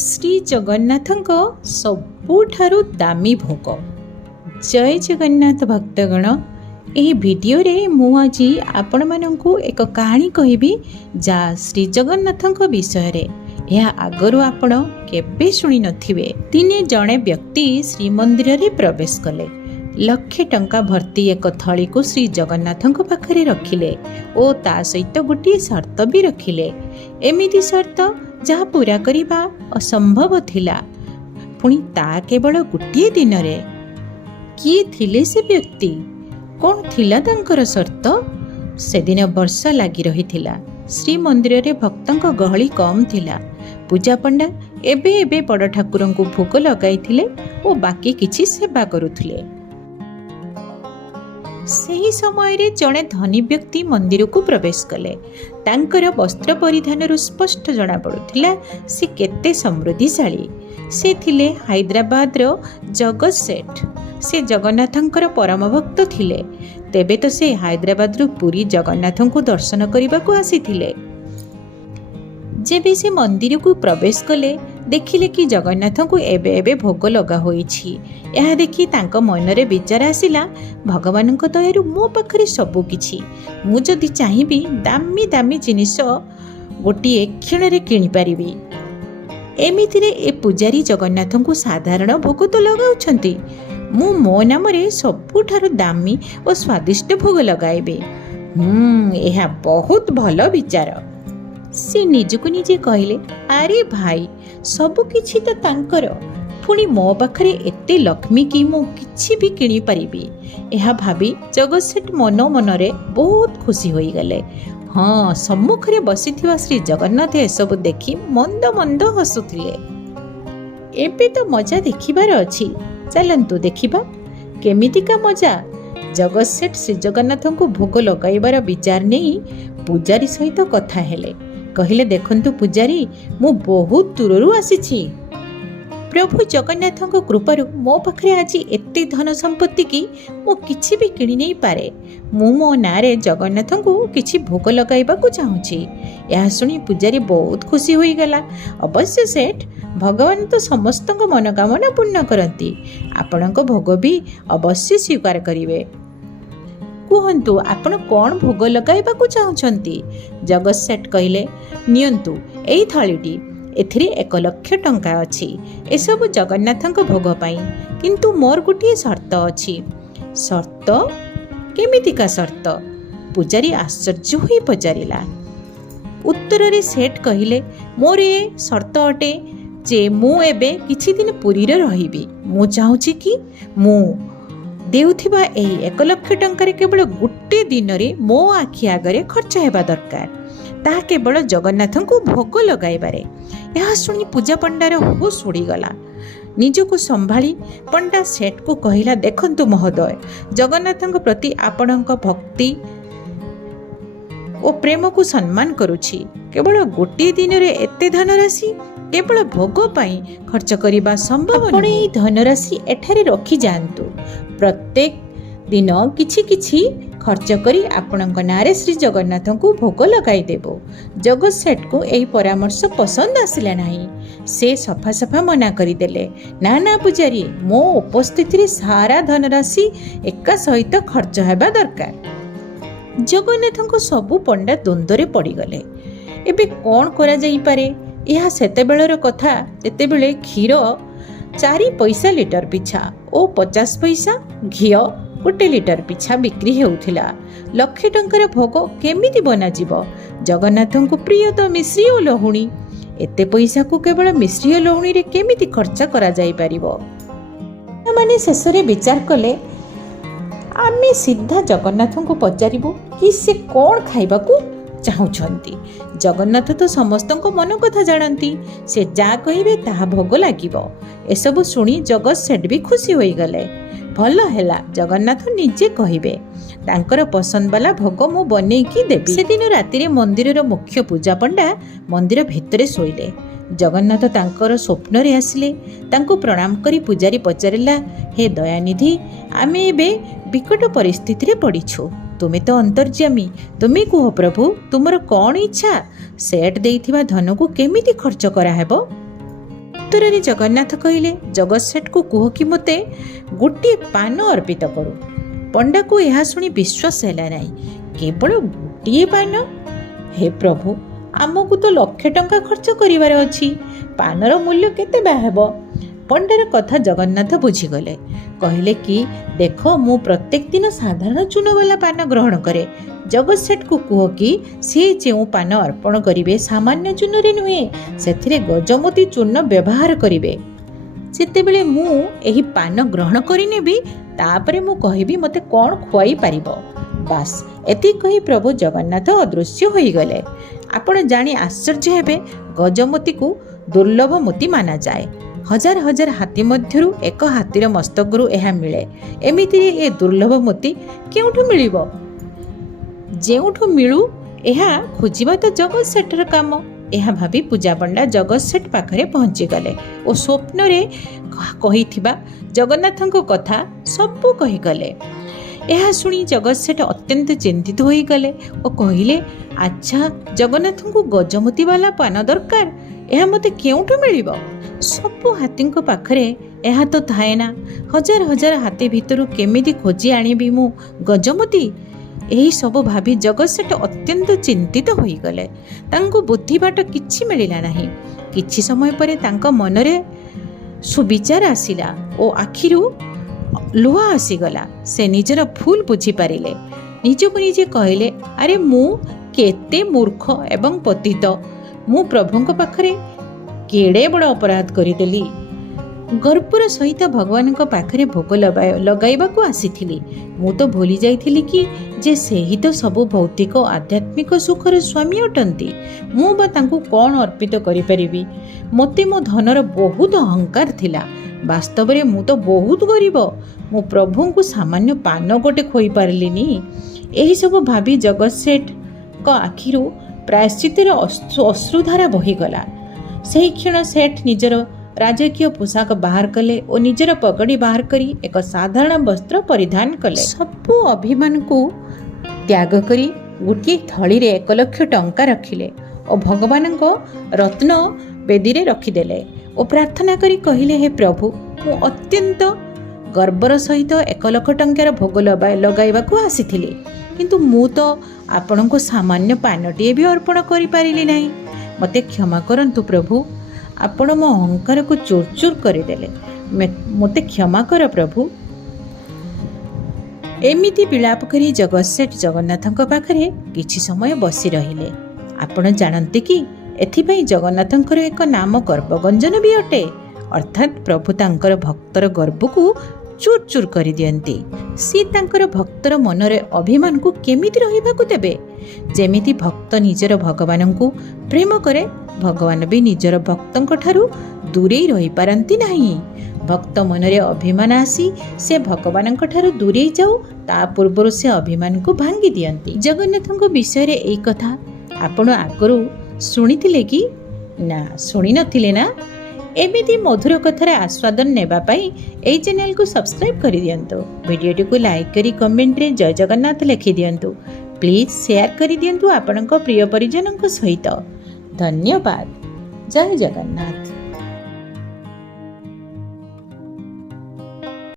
श्री जगन्नाथଙ୍କ ସବୁଠାରୁ ଦାମୀ ଭୋଗ। ଜୟ ଜଗନ୍ନାଥ ଭକ୍ତଗଣ, ଏହି ଭିଡ଼ିଓରେ ମୁଁ ଆଜି ଆପଣମାନଙ୍କୁ ଏକ କାହାଣୀ କହିବି ଯାହା ଶ୍ରୀ ଜଗନ୍ନାଥଙ୍କ ବିଷୟରେ। ଏହା ଆଗରୁ ଆପଣ କେବେ ଶୁଣି ନଥିବେ। ଦିନେ ଜଣେ ବ୍ୟକ୍ତି ଶ୍ରୀମନ୍ଦିରରେ ପ୍ରବେଶ କଲେ। ଲକ୍ଷେ ଟଙ୍କା ଭର୍ତ୍ତି ଏକ ଥଳିକୁ ଶ୍ରୀ ଜଗନ୍ନାଥଙ୍କ ପାଖରେ ରଖିଲେ ଓ ତା ସହିତ ଗୋଟିଏ ସର୍ତ୍ତ ବି ରଖିଲେ। ଏମିତି ସର୍ତ୍ତ ଯାହା ପୂରା କରିବା ଅସମ୍ଭବ ଥିଲା, ପୁଣି ତା କେବଳ ଗୋଟିଏ ଦିନରେ। କିଏ ଥିଲେ ସେ ବ୍ୟକ୍ତି? କ'ଣ ଥିଲା ତାଙ୍କର ସର୍ତ୍ତ? ସେଦିନ ବର୍ଷା ଲାଗି ରହିଥିଲା। ଶ୍ରୀମନ୍ଦିରରେ ଭକ୍ତଙ୍କ ଗହଳି କମ୍ ଥିଲା। ପୂଜା ପଣ୍ଡା ଏବେ ବଡ଼ ଠାକୁରଙ୍କୁ ଭୋଗ ଲଗାଇଥିଲେ ଓ ବାକି କିଛି ସେବା କରୁଥିଲେ। ସେହି ସମୟରେ ଜଣେ ଧନୀ ବ୍ୟକ୍ତି ମନ୍ଦିରକୁ ପ୍ରବେଶ କଲେ। ତାଙ୍କର ବସ୍ତ୍ର ପରିଧାନରୁ ସ୍ପଷ୍ଟ ଜଣାପଡ଼ୁଥିଲା ସେ କେତେ ସମୃଦ୍ଧିଶାଳୀ। ସେ ଥିଲେ ହାଇଦ୍ରାବାଦର ଜଗତ ସେଠ। ସେ ଜଗନ୍ନାଥଙ୍କର ପରମ ଭକ୍ତ ଥିଲେ। ତେବେ ତ ସେ ହାଇଦ୍ରାବାଦରୁ ପୁରୀ ଜଗନ୍ନାଥଙ୍କୁ ଦର୍ଶନ କରିବାକୁ ଆସିଥିଲେ। ଯେବେ ସେ ମନ୍ଦିରକୁ ପ୍ରବେଶ କଲେ, ଦେଖିଲେ କି ଜଗନ୍ନାଥଙ୍କୁ ଏବେ ଭୋଗ ଲଗା ହୋଇଛି। ଏହା ଦେଖି ତାଙ୍କ ମନରେ ବିଚାର ଆସିଲା, ଭଗବାନଙ୍କ ଦୟାରୁ ମୋ ପାଖରେ ସବୁ କିଛି। ମୁଁ ଯଦି ଚାହିଁବି ଦାମୀ ଜିନିଷ ଗୋଟିଏ କ୍ଷଣରେ କିଣିପାରିବି। ଏମିତିରେ ଏ ପୂଜାରୀ ଜଗନ୍ନାଥଙ୍କୁ ସାଧାରଣ ଭୋଗ ତ ଲଗାଉଛନ୍ତି, ମୁଁ ମୋ ନାମରେ ସବୁଠାରୁ ଦାମୀ ଓ ସ୍ୱାଦିଷ୍ଟ ଭୋଗ ଲଗାଇବି। ଏହା ବହୁତ ଭଲ ବିଚାର। ସେ ନିଜକୁ ନିଜେ କହିଲେ, ଆରେ ଭାଇ, ସବୁ କିଛି ତ ତାଙ୍କର, ପୁଣି ମୋ ପାଖରେ ଏତେ ଲକ୍ଷ୍ମୀ କି ମୁଁ କିଛି ବି କିଣିପାରିବି। ଏହା ଭାବି ଜଗତ ସେଠ ମନରେ ବହୁତ ଖୁସି ହୋଇଗଲେ। ସମ୍ମୁଖରେ ବସିଥିବା ଶ୍ରୀ ଜଗନ୍ନାଥ ଏସବୁ ଦେଖି ମନ୍ଦ ହସୁଥିଲେ। ଏବେ ତ ମଜା ଦେଖିବାର ଅଛି, ଚାଲନ୍ତୁ ଦେଖିବା କେମିତିକା ମଜା। ଜଗତ ସେଠ ଶ୍ରୀ ଜଗନ୍ନାଥଙ୍କୁ ଭୋଗ ଲଗାଇବାର ବିଚାର ନେଇ ପୂଜାରୀ ସହିତ କଥା ହେଲେ। କହିଲେ, ଦେଖନ୍ତୁ ପୂଜାରୀ, ମୁଁ ବହୁତ ଦୂରରୁ ଆସିଛି। ପ୍ରଭୁ ଜଗନ୍ନାଥଙ୍କ କୃପାରୁ ମୋ ପାଖରେ ଆଜି ଏତେ ଧନ ସମ୍ପତ୍ତି କି ମୁଁ କିଛି ବି କିଣି ନେଇପାରେ। ମୁଁ ମୋ ନାଁରେ ଜଗନ୍ନାଥଙ୍କୁ କିଛି ଭୋଗ ଲଗାଇବାକୁ ଚାହୁଁଛି। ଏହା ଶୁଣି ପୂଜାରୀ ବହୁତ ଖୁସି ହୋଇଗଲା। ଅବଶ୍ୟ ସେଠ, ଭଗବାନ ତ ସମସ୍ତଙ୍କ ମନୋକାମନା ପୂର୍ଣ୍ଣ କରନ୍ତି। ଆପଣଙ୍କ ଭୋଗ ବି ଅବଶ୍ୟ ସ୍ୱୀକାର କରିବେ। କୁହନ୍ତୁ, ଆପଣ କ'ଣ ଭୋଗ ଲଗାଇବାକୁ ଚାହୁଁଛନ୍ତି? ଜଗତ ସେଠ କହିଲେ, ନିଅନ୍ତୁ ଏଇ ଥଳିଟି, ଏଥିରେ 1 ଲକ୍ଷ ଟଙ୍କା ଅଛି। ଏସବୁ ଜଗନ୍ନାଥଙ୍କ ଭୋଗ ପାଇଁ, କିନ୍ତୁ ମୋର ଗୋଟିଏ ସର୍ତ୍ତ ଅଛି। ସର୍ତ୍ତ? କେମିତିକା ସର୍ତ୍ତ? ପୂଜାରୀ ଆଶ୍ଚର୍ଯ୍ୟ ହୋଇ ପଚାରିଲା। ଉତ୍ତରରେ ସେଠ କହିଲେ, ମୋର ଏ ସର୍ତ୍ତ ଅଟେ ଯେ ମୁଁ ଏବେ କିଛି ଦିନ ପୁରୀରେ ରହିବି। ମୁଁ ଚାହୁଁଛି କି ମୁଁ ଦେଉଥିବା ଏହି 1 ଲକ୍ଷ ଟଙ୍କାରେ କେବଳ ଗୋଟେ ଦିନରେ ମୋ ଆଖି ଆଗରେ ଖର୍ଚ୍ଚ ହେବା ଦରକାର, ତାହା କେବଳ ଜଗନ୍ନାଥଙ୍କୁ ଭୋଗ ଲଗାଇବାରେ। ଏହା ଶୁଣି ପୂଜା ପଣ୍ଡାର ହୋସ୍ ଉଡ଼ିଗଲା। ନିଜକୁ ସମ୍ଭାଳି ପଣ୍ଡା ସେଠକୁ କହିଲା, ଦେଖନ୍ତୁ ମହୋଦୟ, ଜଗନ୍ନାଥଙ୍କ ପ୍ରତି ଆପଣଙ୍କ ଭକ୍ତି ଓ ପ୍ରେମକୁ ସମ୍ମାନ କରୁଛି। କେବଳ ଗୋଟିଏ ଦିନରେ ଏତେ ଧନରାଶି କେବଳ ଭୋଗ ପାଇଁ ଖର୍ଚ୍ଚ କରିବା ସମ୍ଭବ ନୁହେଁ। ଆପଣ ଏହି ଧନରାଶି ଏଠାରେ ରଖିଯାଆନ୍ତୁ। ପ୍ରତ୍ୟେକ ଦିନ କିଛି ଖର୍ଚ୍ଚ କରି ଆପଣଙ୍କ ନାଁରେ ଶ୍ରୀ ଜଗନ୍ନାଥଙ୍କୁ ଭୋଗ ଲଗାଇଦେବୁ। ଜଗତ ସେଠକୁ ଏହି ପରାମର୍ଶ ପସନ୍ଦ ଆସିଲା ନାହିଁ। ସେ ସଫା ମନା କରିଦେଲେ, ନା ପୂଜାରୀ, ମୋ ଉପସ୍ଥିତିରେ ସାରା ଧନରାଶି ଏକା ସହିତ ଖର୍ଚ୍ଚ ହେବା ଦରକାର। ଜଗନ୍ନାଥଙ୍କ ସବୁ ପଣ୍ଡା ଦ୍ୱନ୍ଦ୍ୱରେ ପଡ଼ିଗଲେ। ଏବେ କ'ଣ କରାଯାଇପାରେ? ଏହା ସେତେବେଳର କଥା, ଯେତେବେଳେ କ୍ଷୀର 4 ପଇସା ଲିଟର ପିଛା ଓ 50 ପଇସା ଘିଅ 1 ଲିଟର ପିଛା ବିକ୍ରି ହେଉଥିଲା। 1 ଲକ୍ଷ ଟଙ୍କାର ଭୋଗ କେମିତି ବନାଯିବ? ଜଗନ୍ନାଥଙ୍କୁ ପ୍ରିୟ ତ ମିଶ୍ରି ଓ ଲହୁଣୀ। ଏତେ ପଇସାକୁ କେବଳ ମିଶ୍ରି ଓ ଲହୁଣୀରେ କେମିତି ଖର୍ଚ୍ଚ କରାଯାଇପାରିବ? ସେମାନେ ଶେଷରେ ବିଚାର କଲେ, ଆମେ ସିଧା ଜଗନ୍ନାଥଙ୍କୁ ପଚାରିବୁ କି ସେ କ'ଣ ଖାଇବାକୁ ଚାହୁଁଛନ୍ତି। ଜଗନ୍ନାଥ ତ ସମସ୍ତଙ୍କ ମନ କଥା ଜାଣନ୍ତି, ସେ ଯାହା କହିବେ ତାହା ଭୋଗ ଲାଗିବ। ଏସବୁ ଶୁଣି ଜଗତ ସେଠ ବି ଖୁସି ହୋଇଗଲେ। ଭଲ ହେଲା, ଜଗନ୍ନାଥ ନିଜେ କହିବେ, ତାଙ୍କର ପସନ୍ଦ ବାଲା ଭୋଗ ମୁଁ ବନେଇକି ଦେବି। ସେଦିନ ରାତିରେ ମନ୍ଦିରର ମୁଖ୍ୟ ପୂଜା ପଣ୍ଡା ମନ୍ଦିର ଭିତରେ ଶୋଇଲେ। ଜଗନ୍ନାଥ ତାଙ୍କର ସ୍ୱପ୍ନରେ ଆସିଲେ। ତାଙ୍କୁ ପ୍ରଣାମ କରି ପୂଜାରୀ ପଚାରିଲା, ହେ ଦୟାନିଧି, ଆମେ ଏବେ ବିକଟ ପରିସ୍ଥିତିରେ ପଡ଼ିଛୁ। ତୁମେ ତ ଅନ୍ତର୍ଯ୍ୟାମୀ, ତୁମେ କୁହ ପ୍ରଭୁ, ତୁମର କ'ଣ ଇଚ୍ଛା? ସେଠ ଦେଇଥିବା ଧନକୁ କେମିତି ଖର୍ଚ୍ଚ କରାହେବ? उत्तर जगन्नाथ कहले जगत सेठ को कह कि मते गोटे पान अर्पित करू। पंडा को यह शुणी विश्वास है ना, केवल गोटे पान? हे प्रभु, आमको तो लक्षे टंका खर्च करिवार अछि, पानर मूल्य केते बा हेबो? पंडार कथा जगन्नाथ बुझीगले। कहले कि देख, मु प्रत्येक दिन साधारण चून वाला पान ग्रहण करे। जगत सेठ को कह कि सी जो पान अर्पण करिवे सामान्य चून रे नुहे, सेथिरे गजमोती चूर्ण व्यवहार करिवे। जेतेबेले मु एही पान ग्रहण करिनेबी तापरे मु कहिबी मते कोन खुआई पारिबो। बास एति कही प्रभु जगन्नाथ अदृश्य होई गले। आपण जानी आश्चर्य हेबे, गजमोती को दुर्लभ मोती माना जाए। हजार हजार हाथी मध्यरु एक हाथीर मस्तकरु एहा मिले। एमिति ए दुर्लभ मोती केउठु मिलिबो? जेउठु मिलू एहा खोजिबा तो जगत सेठर काम। एहा भाबी पूजा पंडा जगत सेठ पाखरे पहुंची गले और स्वप्न रे कहिथिबा जगन्नाथଙ୍କ कथा सब कहि गले। एहा सुनी जगत सेठ अत्यंत चिंतित होई गले और कहिले, अच्छा जगन्नाथଙ୍କୁ गजमती वाला पान दरकार, एहा मते केउठु मिलिबो? सब हाथीଙ୍କ पाखरे एहा तो थाए ना। हजार हजार हाथी भितरु केमिति खोजी आनिबी मु गजमती? यही सब भाभी जगत सेठ अत्यंत चिंतित होई गले। तांको बुद्धि बाट किछि मिलिला नाही। किछि समय परे तांको मनरे सुविचार आसिला ओ आखिरु लुह आसीगला। से निजर भूल बुझी पारिले। निजको निजे कहले, अरे मु केते मूर्ख एवं पतित, मु प्रभुଙ୍କ पाखरे केड़े बड़ अपराध करिदेली। गर्पर सहित भगवान पाखरे भोग लगाइबाकू आसीथिली। मु तो भूली जाइथिली कि जे सेही तो सबु भौतिक आध्यात्मिक सुखर स्वामी अटंती। मु बा तांकू कोन अर्पित करि परिबी? मते मो धनर बहुत अहंकार थिला। वास्तव रे मु तो बहुत गरीब। मु प्रभुଙ୍କୁ सामान्य पान गोटे खोई पारलिनी। एही सब भाबी जगत सेठ का आखिरु प्रायश्चितर अश्रुधारा बहिगला। सेही क्षण सेठ निजर राजकीय पोशाक बाहर कले और निजर पगड़ी बाहर करी एक साधारण वस्त्र परिधान कले। सबु अभिमान को त्याग करी गोटे थली रे 1 लाख टंका रखिले और भगवान को रत्न बेदी रे रखिदेले और प्रार्थना करी कहिले, हे प्रभु, मु अत्यंत गर्वर सहित 1 लाख टंकार भोग लगाइबाकू आसीथिली, किंतु मु तो आपण को सामान्य पानटीए भी अर्पण करि पारिली नाही। मते क्षमा करंतु प्रभु, आपण मो अहंकार को चूर चूर करदेले। मते क्षमा कर प्रभु। एमिति विलाप करी जगत सेठ जगन्नाथଙ୍କ पाखरे किछि समय बसी रहिले। आपण जानते कि एथिपई जगन्नाथଙ୍କର एक नाम गर्वगंजन भी अटे, अर्थात प्रभु तांकर भक्तर गर्व को चूर चूर करि दियंती। सी तांकर भक्तर मनरे अभिमान को केमिति रहिबाकू देबे? जेमिति भक्त निजर भगवान को प्रेम करे, भगवान भी निजर भक्तଙ୍କ ठारू दूरेई रही पारंती नहीं। भक्त मनरे अभिमान आसी से भगवानଙ୍କ ठारू दूरेई जाऊ, ता पूर्वरु से अभिमान को भांगी दियंती। जगन्नाथଙ୍କ विषय रे एई कथा आपण आगरु सुनिथिले कि ना सुनि नथिले ना? एमिति मधुर कथार आस्वादन नेबा पई एई चैनल को सब्सक्राइब करि दियंतु। वीडियो को लाइक करी कमेंट रे जय जगन्नाथ लिखि दियंतु। प्लीज शेयर करि दियंतु आपणक प्रिय परिजनक सहित। धन्यवाद। जय जगन्नाथ।